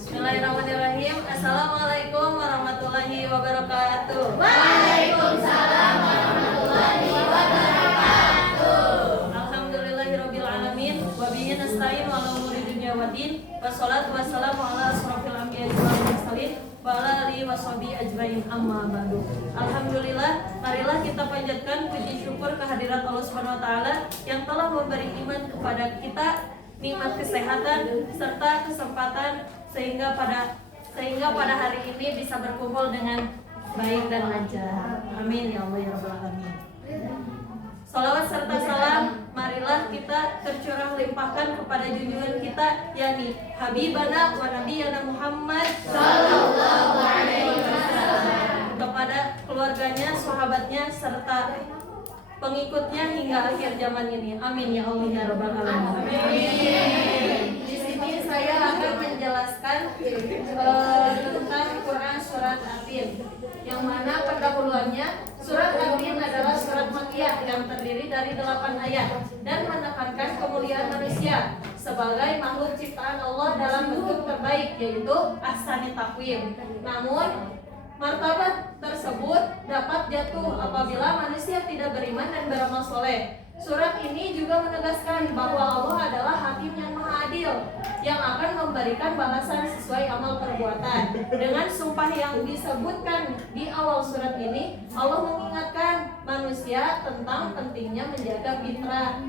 Bismillahirrahmanirrahim. Assalamualaikum warahmatullahi wabarakatuh. Waalaikumsalam warahmatullahi wabarakatuh. Alhamdulillahirabbil alamin wa bihi nasta'in wa ala umuri dunya waddin. Wassalatu wassalamu ala asrofil anbiya'i wal mursalin wa ala alihi washabihi ajmain, amma ba'du. Alhamdulillah, marilah kita panjatkan puji syukur kehadirat Allah Subhanahu wa taala yang telah memberi iman kepada kita, nikmat kesehatan serta kesempatan sehingga pada hari ini bisa berkumpul dengan baik dan lancar. Amin ya Allah ya rabbal alamin. Salawat serta salam marilah kita tercurah limpahkan kepada junjungan kita, yakni Habibana wa Nabiyana Muhammad sallallahu alaihi wasallam, kepada keluarganya, sahabatnya serta pengikutnya hingga akhir zaman ini. Amin ya Allah ya rabbal alamin. Di sini saya akan menjelaskan tentang Quran surat At-Tin, yang mana pendahuluannya surat At-Tin adalah surat Makkiyah yang terdiri dari 8 ayat dan menekankan kemuliaan manusia sebagai makhluk ciptaan Allah dalam bentuk terbaik, yaitu ahsani taqwim. Namun martabat tersebut dapat jatuh apabila manusia tidak beriman dan beramal soleh. Surat ini juga menegaskan bahwa Allah adalah Hakim yang Maha Adil yang akan memberikan balasan sesuai amal perbuatan. Dengan sumpah yang disebutkan di awal surat ini, Allah mengingatkan manusia tentang pentingnya menjaga fitrah,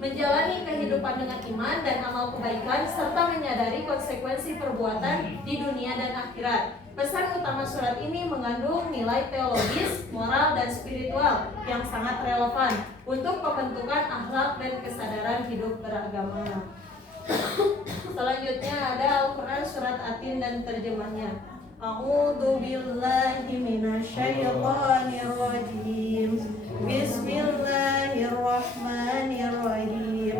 menjalani kehidupan dengan iman dan amal kebaikan, serta menyadari konsekuensi perbuatan di dunia dan akhirat. Pesan utama surat ini mengandung nilai teologis, moral, dan spiritual yang sangat relevan untuk pembentukan akhlak dan kesadaran hidup beragama. Selanjutnya ada Al-Quran surat At-Tin dan terjemahnya. A'udzu billahi minasyaitonir rajim. Bismillahirrahmanirrahim.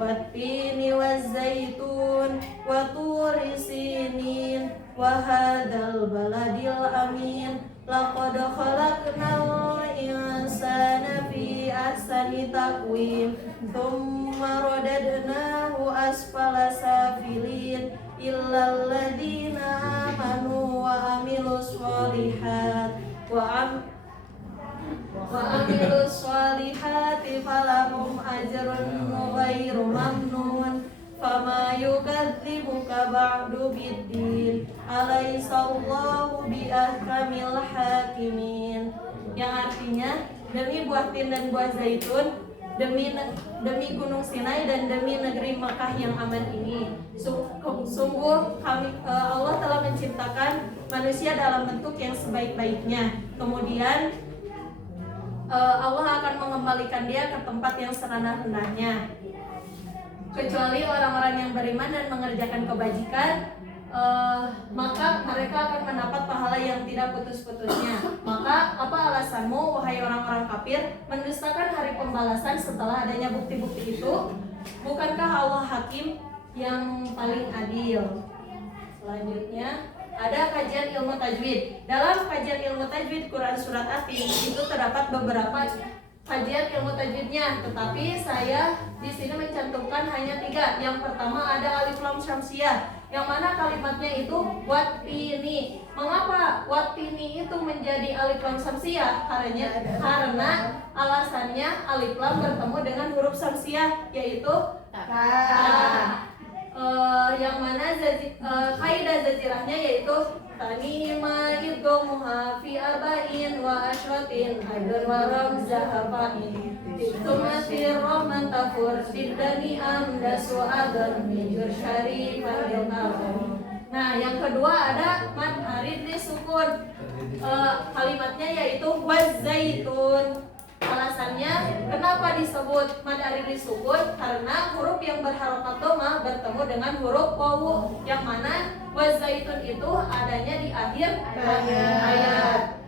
Wat-tini waz-zaitun wa turi sinin wa hadzal baladil amin. Laqad khalaqnal insana fi ahsani taqwim. Tsumma radadnahu asfala safilin illal ladzina amanu wa amilus sholihat wa amilus sholihati falahum ajrun ghairu mamnun. Fama yukadzibuka ba'du biddin alaihissallahu biahkamil hakimin. Yang artinya, demi buah tin dan buah zaitun, demi gunung Sinai dan demi negeri Makkah yang aman ini, sungguh kami Allah telah menciptakan manusia dalam bentuk yang sebaik-baiknya. Kemudian Allah akan mengembalikan dia ke tempat yang serendah-rendahnya, kecuali orang-orang yang beriman dan mengerjakan kebajikan, maka mereka akan mendapat pahala yang tidak putus-putusnya. Maka apa alasanmu, wahai orang-orang kafir, mendustakan hari pembalasan setelah adanya bukti-bukti itu? Bukankah Allah Hakim yang paling adil? Selanjutnya ada kajian ilmu tajwid. Dalam kajian ilmu tajwid Quran surat At-Tin itu terdapat beberapa kajian ilmu tajwidnya, tetapi saya di sini mencantumkan hanya 3. Yang pertama ada alif lam syamsiah, yang mana kalimatnya itu wat-tini. Mengapa wat-tini itu menjadi alif lam syamsiah? Karena alasannya alif lam bertemu dengan huruf syamsiah, yaitu ta. Yang mana kaidah zazirahnya yaitu tanima idghamuha fi abain wa asyratin aidun wa ramzah fa'in tumathir rahman tafur siddani amdasu adan mijur syarifan yalqam. Nah, yang kedua ada mad arid disukun, kalimatnya yaitu wazaitun. Alasannya kenapa disebut mad arid disukun? Karena huruf yang berharokat dhamma bertemu dengan huruf wawu, yang mana wazaitun itu adanya di akhir ayat.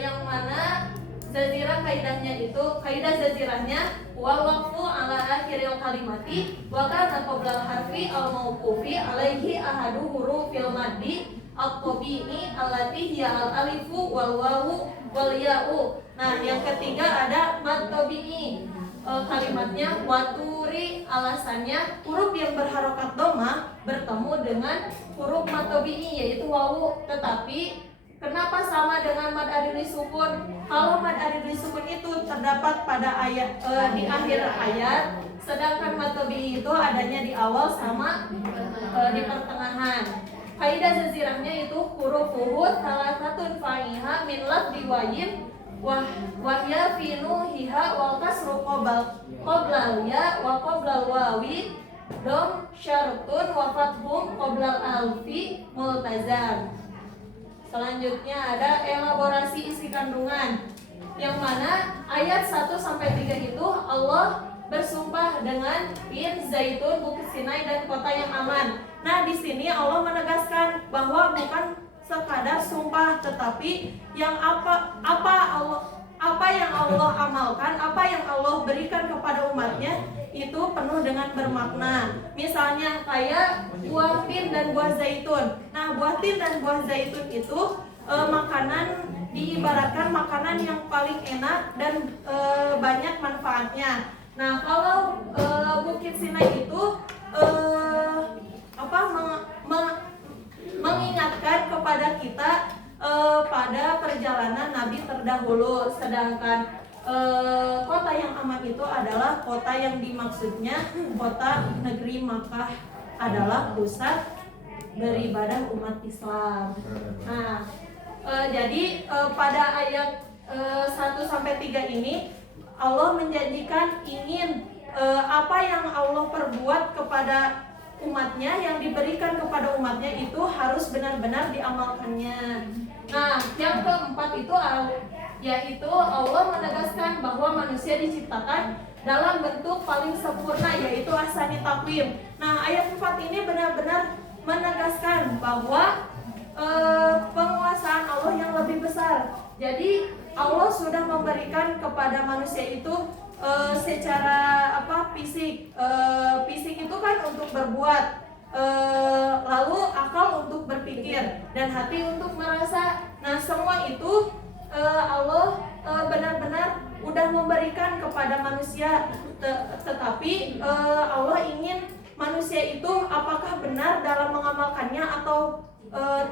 Yang mana zazirah kaidahnya itu, kaidah zazirahnya wal waqfu ala akhiril kalimati wa kana qoblal harfi al mauqufi alaihi ahadu hurufil maddi at-tabi'i allati hiya al alifu wal wawu wal ya'u. Nah, yang ketiga ada mad tabi'i. kalimatnya waturi, alasannya huruf yang berharokat doma bertemu dengan huruf matobi'i yaitu wawu. Tetapi kenapa sama dengan mad adili sukun? Kalau mad adili sukun itu terdapat pada ayat di akhir ayat, sedangkan matobi'i itu adanya di awal sama di pertengahan. Kaidah zazirahnya itu huruf uhud salah satu fa'iha min lafdi wajib wahya finu hiha wal kasru qoblal ya wa qoblal wawi dom syartun wa fathum qoblal alfi multazam. Selanjutnya ada elaborasi isi kandungan, yang mana ayat 1 sampai 3 itu Allah bersumpah dengan bin, zaitun, bukit Sinai dan kota yang aman. Nah, di sini Allah menegaskan bahwa bukan sekadar sumpah, tetapi yang apa yang Allah amalkan, apa yang Allah berikan kepada umatnya itu penuh dengan bermakna. Misalnya kayak buah tin dan buah zaitun. Nah, buah tin dan buah zaitun itu makanan, diibaratkan makanan yang paling enak dan banyak manfaatnya. Nah, kalau Bukit Sinai itu mengingatkan kepada kita pada perjalanan Nabi terdahulu, sedangkan kota yang aman itu adalah kota yang dimaksudnya kota negeri Makkah, adalah pusat beribadah umat Islam. Nah, jadi pada ayat 1 sampai 3 ini Allah menjanjikan ingin apa yang Allah perbuat kepada umatnya, yang diberikan kepada umatnya itu harus benar-benar diamalkannya. Nah, yang keempat itu yaitu Allah menegaskan bahwa manusia diciptakan dalam bentuk paling sempurna, yaitu ahsani taqwim. Nah, ayat 4 ini benar-benar menegaskan bahwa penguasaan Allah yang lebih besar. Jadi Allah sudah memberikan kepada manusia itu secara fisik. Fisik itu kan untuk berbuat, lalu akal untuk berpikir, dan hati untuk merasa. Nah, semua itu Allah benar-benar udah memberikan kepada manusia, tetapi Allah ingin manusia itu apakah benar dalam mengamalkannya atau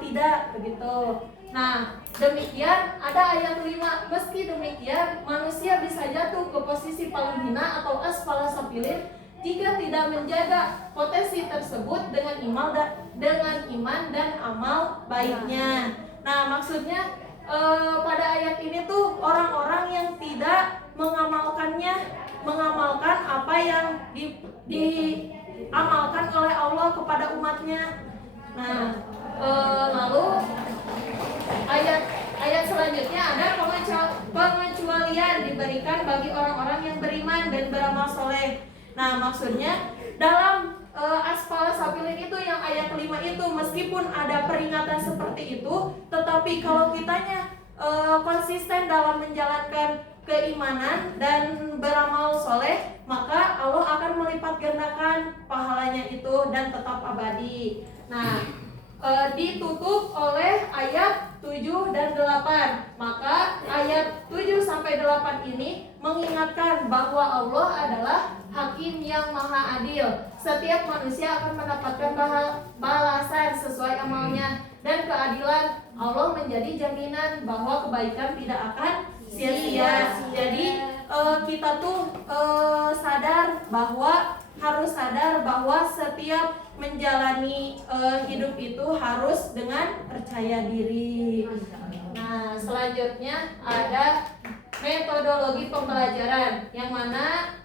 tidak, begitu. Nah, demikian ada ayat 5. Meski demikian, manusia bisa jatuh ke posisi paling hina atau asfala safilin jika tidak menjaga potensi tersebut dengan iman dan amal baiknya. Nah, maksudnya pada ayat ini tuh orang-orang yang tidak mengamalkan apa yang diamalkan oleh Allah kepada umatnya. Nah, lalu ayat selanjutnya ada pengecualian diberikan bagi orang-orang yang beriman dan beramal soleh. Nah, maksudnya dalam asfala safilin itu yang ayat 5 itu, meskipun ada peringatan seperti itu, tetapi kalau kitanya konsisten dalam menjalankan keimanan dan beramal soleh, maka Allah akan melipat gandakan pahalanya itu dan tetap abadi. Nah, ditutup oleh ayat 7 dan 8. Maka ayat 7 sampai 8 ini mengingatkan bahwa Allah adalah Hakim yang maha adil. Setiap manusia akan mendapatkan balasan sesuai amalnya, dan keadilan Allah menjadi jaminan bahwa kebaikan tidak akan sia-sia. Jadi kita tuh harus sadar bahwa setiap menjalani hidup itu harus dengan percaya diri. Nah, selanjutnya ada metodologi pembelajaran, yang mana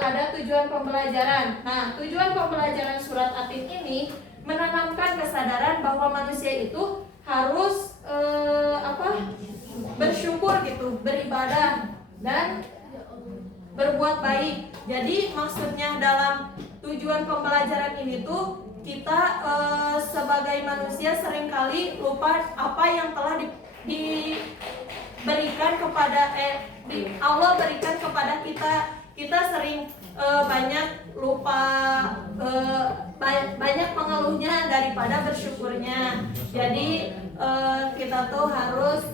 ada tujuan pembelajaran. Nah, tujuan pembelajaran surat Atin ini menanamkan kesadaran bahwa manusia itu harus bersyukur gitu, beribadah dan berbuat baik. Jadi maksudnya dalam tujuan pembelajaran ini tuh kita sebagai manusia seringkali lupa apa yang telah diberikan kepada Allah berikan kepada kita. Kita sering banyak lupa, banyak mengeluhnya daripada bersyukurnya. Jadi kita tuh harus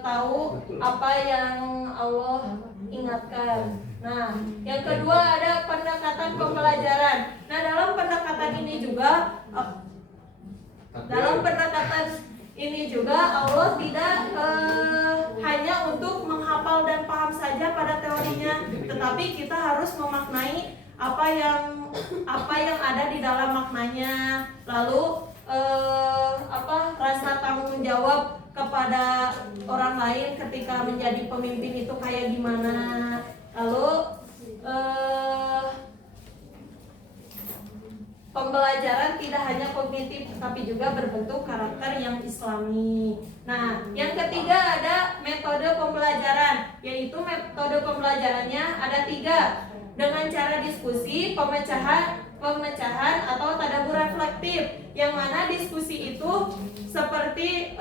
tahu apa yang Allah ingatkan. Nah, yang kedua ada pendekatan pembelajaran. Nah, dalam pendekatan ini juga Allah tidak hanya untuk menghafal dan paham saja pada teorinya, tetapi kita harus memaknai apa yang ada di dalam maknanya. Lalu rasa tanggung jawab kepada orang lain ketika menjadi pemimpin itu kayak gimana. Lalu pembelajaran tidak hanya kognitif tetapi juga berbentuk karakter yang islami. Nah, yang ketiga ada metode pembelajaran, yaitu metode pembelajarannya ada 3, dengan cara diskusi, pemecahan atau tadabbur reflektif, yang mana diskusi itu seperti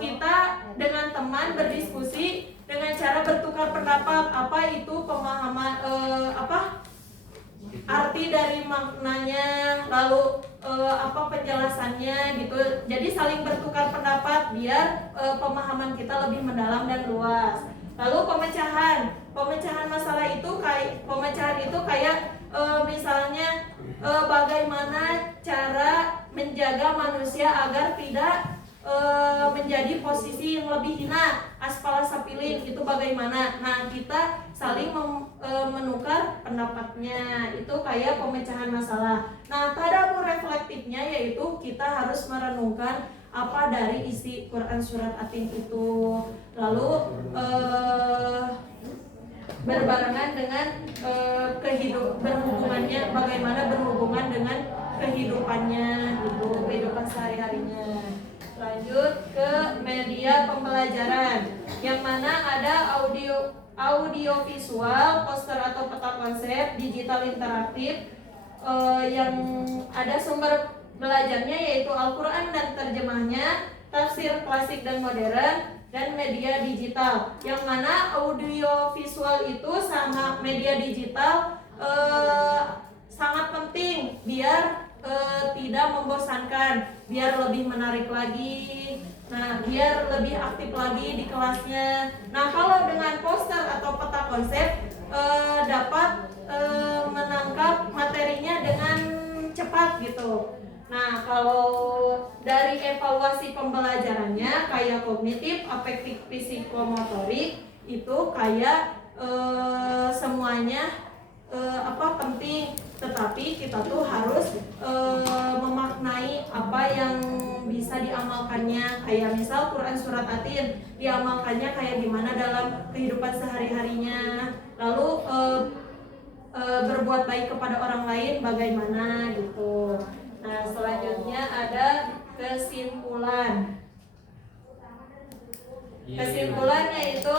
kita dengan teman berdiskusi dengan cara bertukar pendapat, apa itu pemahaman arti dari maknanya, lalu apa penjelasannya gitu. Jadi saling bertukar pendapat biar pemahaman kita lebih mendalam dan luas. Lalu pemecahan masalah itu kayak misalnya bagaimana cara menjaga manusia agar tidak menjadi posisi yang lebih hina, asfala sapilin, itu bagaimana. Nah, kita saling menukar pendapatnya, itu kayak pemecahan masalah. Nah, tadabbur reflektifnya yaitu kita harus merenungkan apa dari isi Quran surat Atin itu, lalu berbarengan dengan bagaimana berhubungan dengan kehidupannya gitu, kehidupan sehari-harinya. Lanjut ke media pembelajaran, yang mana ada audio visual, poster atau peta konsep, digital interaktif, yang ada sumber belajarnya yaitu Al-Quran dan terjemahnya, tafsir klasik dan modern, dan media digital. Yang mana audio visual itu sama media digital sangat penting biar tidak membosankan, biar lebih menarik lagi. Nah, biar lebih aktif lagi di kelasnya. Nah, kalau dengan poster atau peta konsep dapat menangkap materinya dengan cepat gitu. Nah, kalau dari evaluasi pembelajarannya kayak kognitif, afektif, psikomotorik itu kayak semuanya penting, tetapi kita tuh harus memaknai apa yang bisa diamalkannya. Kayak misal Quran surat Atin, diamalkannya kayak gimana dalam kehidupan sehari-harinya. Lalu berbuat baik kepada orang lain bagaimana gitu. Nah, selanjutnya ada kesimpulan. Kesimpulannya itu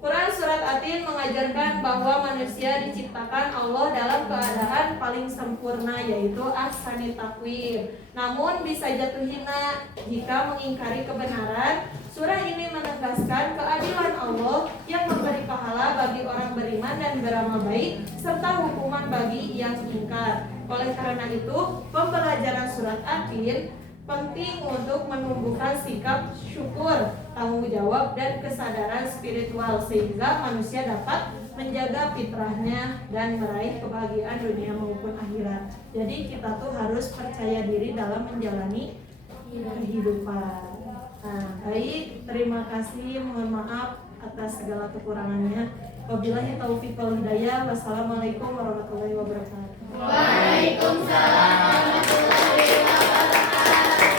Quran surat Atin mengajarkan bahwa manusia diciptakan Allah dalam keadaan paling sempurna, yaitu ahsani taqwim. Namun bisa jatuh hina jika mengingkari kebenaran. Surah ini menegaskan keadilan Allah yang memberi pahala bagi orang beriman dan beramal baik, serta hukuman bagi yang ingkar. Oleh karena itu, pembelajaran surat Atin penting untuk menumbuhkan sikap syukur, tanggung jawab, dan kesadaran spiritual sehingga manusia dapat menjaga fitrahnya dan meraih kebahagiaan dunia maupun akhirat. Jadi kita tuh harus percaya diri dalam menjalani kehidupan. Nah, baik, terima kasih, mohon maaf atas segala kekurangannya. Wabillahi taufiq wal hidayah. Wassalamualaikum warahmatullahi wabarakatuh. Waalaikumsalam warahmatullahi wabarakatuh.